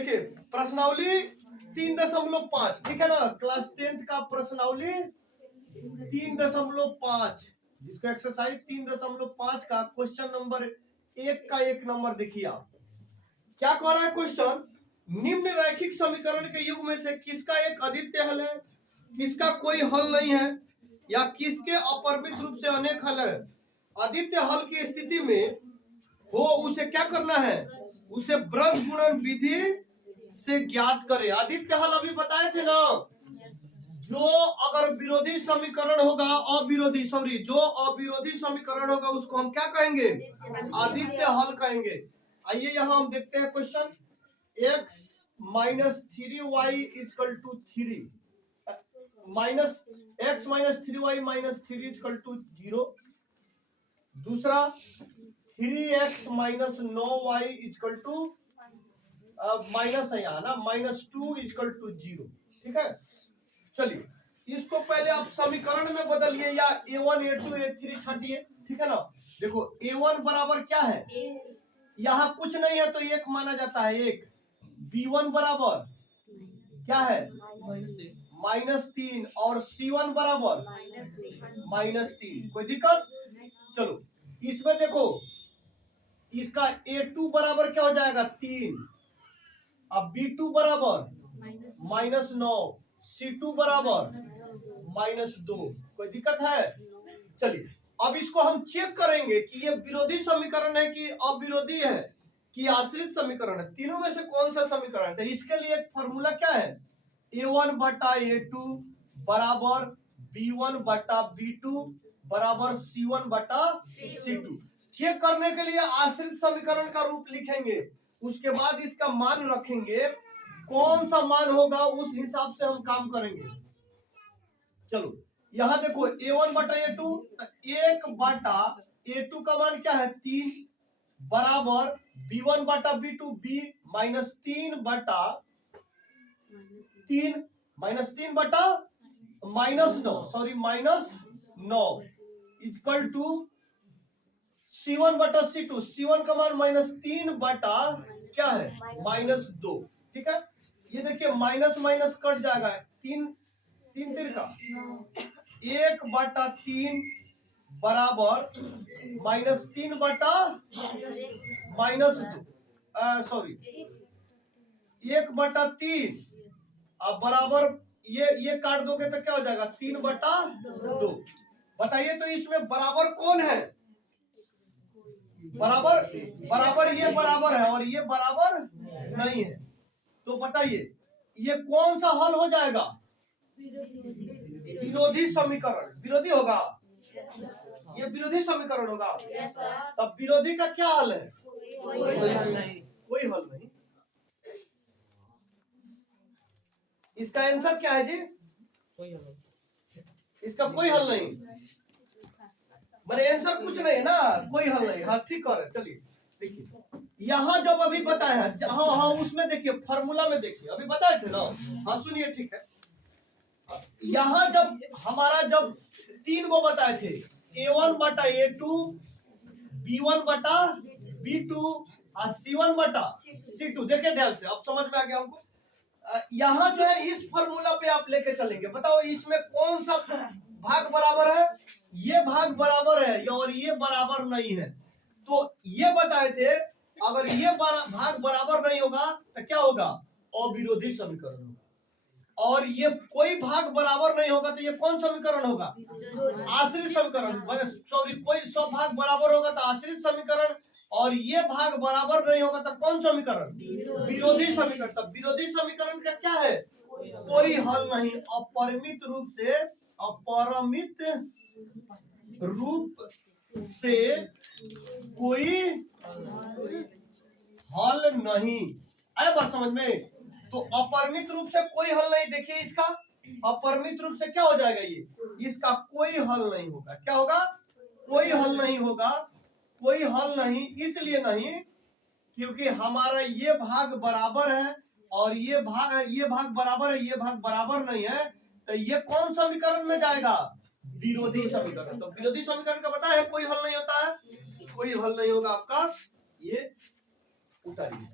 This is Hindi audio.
देखिए प्रश्नावली 3.5, ठीक है ना, क्लास 10th का प्रश्नावली 3.5, जिसको एक्सरसाइज 3.5 का क्वेश्चन नंबर 1 का 1 नंबर देखिए आप क्या कह रहा है क्वेश्चन। निम्न रैखिक समीकरण के युग में से किसका एक अद्वितीय हल है, किसका कोई हल नहीं है, या किसके अपरिमित रूप से अनेक हल है। अद्वितीय हल की स्थिति में हो उसे क्या करना है, उसे ब्रज गुणन विधि से ज्ञात करें। अद्वितीय हल अभी बताए थे ना, जो अगर विरोधी समीकरण होगा जो अविरोधी समीकरण होगा उसको हम क्या कहेंगे, अद्वितीय हल कहेंगे। आइए यहां हम देखते हैं question. x minus 3y equal to 3 minus x minus 3y minus 3 equal to 0। दूसरा 3x minus 9y equal to minus है यहाँ ना -2 इक्वल टू 0। ठीक है, चलिए इसको पहले आप समीकरण में बदलिए या a1 a2 a3 छाटिए। ठीक है ना, देखो a1 बराबर क्या है, यहाँ कुछ नहीं है तो 1 माना जाता है 1। b1 बराबर क्या है -3 और c1 बराबर -3। कोई दिक्कत, चलो इसमें देखो इसका a2 बराबर क्या हो जाएगा 3, अब b2 बराबर -9, c2 बराबर -2। कोई दिक्कत है, चलिए अब इसको हम चेक करेंगे कि ये विरोधी समीकरण है कि अविरोधी है कि आश्रित समीकरण है, तीनों में से कौन सा समीकरण है। तो इसके लिए एक फॉर्मूला क्या है, a1 बटा a2 बराबर b1 बटा b2 बराबर c1 बटा c2। चेक करने के लिए आश्रित समीकरण का रूप लिखेंगे, उसके बाद इसका मान रखेंगे, कौन सा मान होगा उस हिसाब से हम काम करेंगे। चलो यहां देखो a1 बटा a2, 1 बटा a2 का मान क्या है 3 बराबर b1 बटा b2 b -3 बटा 3 -3 बटा -9 इक्वल टू c1 बटा c2, c1 का मान -3 बटा क्या है -2। ठीक है, ये देखिए माइनस माइनस कट जाएगा, 3 3 का 1 बटा 3 बराबर -3 बटा -2, सॉरी 1 बटा 3 अब बराबर ये काट दोगे तो क्या हो जाएगा 3 बटा 2। बताइए तो इसमें बराबर कौन है, बराबर ये बराबर है और ये बराबर नहीं है, तो बताइए ये कौन सा हल हो जाएगा, विरोधी समीकरण। विरोधी होगा, ये विरोधी समीकरण होगा। तब विरोधी का क्या हल है, कोई हल नहीं। इसका आंसर क्या है जी, इसका कोई हल नहीं, मेरे आंसर कुछ नहीं है ना, कोई हल नहीं। हाँ ठीक है, चलिए देखिए यहाँ जब अभी बताया है, हाँ उसमें देखिए फॉर्मूला में देखिए अभी बताए थे ना, हाँ सुनिए ठीक है। यहाँ जब हमारा जब 3 को बताए थे a1 बटा a2 b1 बटा b2 और c1 बटा c2, देखे ध्यान से, अब समझ में आ गया हमको। यहाँ जो है इस फॉर्मूला पे आप लेके चलेंगे, बताओ इसमें कौन सा भाग बराबर है, ये भाग बराबर है और ये बराबर नहीं है। तो ये बताए थे अगर ये भाग बराबर नहीं होगा तो क्या होगा, अविरोधी समीकरण होगा, और ये कोई भाग बराबर नहीं होगा तो ये कौन समीकरण होगा, आश्रित समीकरण। सॉरी, कोई सब भाग बराबर होगा तो आश्रित समीकरण, और ये भाग बराबर नहीं होगा तो कौन समीकरण, विरोधी समीकरण। तब विरोधी समीकरण का क्या है, कोई हल नहीं, अपरिमित रूप से कोई हल नहीं। आया बात समझ में, तो अपरिमित रूप से कोई हल नहीं। देखिए इसका अपरिमित रूप से क्या हो जाएगा, ये इसका कोई हल नहीं होगा। क्या होगा, कोई हल नहीं होगा। कोई हल नहीं इसलिए नहीं क्योंकि हमारा ये भाग बराबर है और ये भाग बराबर है, ये भाग बराबर नहीं है, तो ये कौन समीकरण में जाएगा, विरोधी समीकरण। तो विरोधी समीकरण का पता है कोई हल नहीं होता है, कोई हल नहीं होगा आपका, ये उतारिए।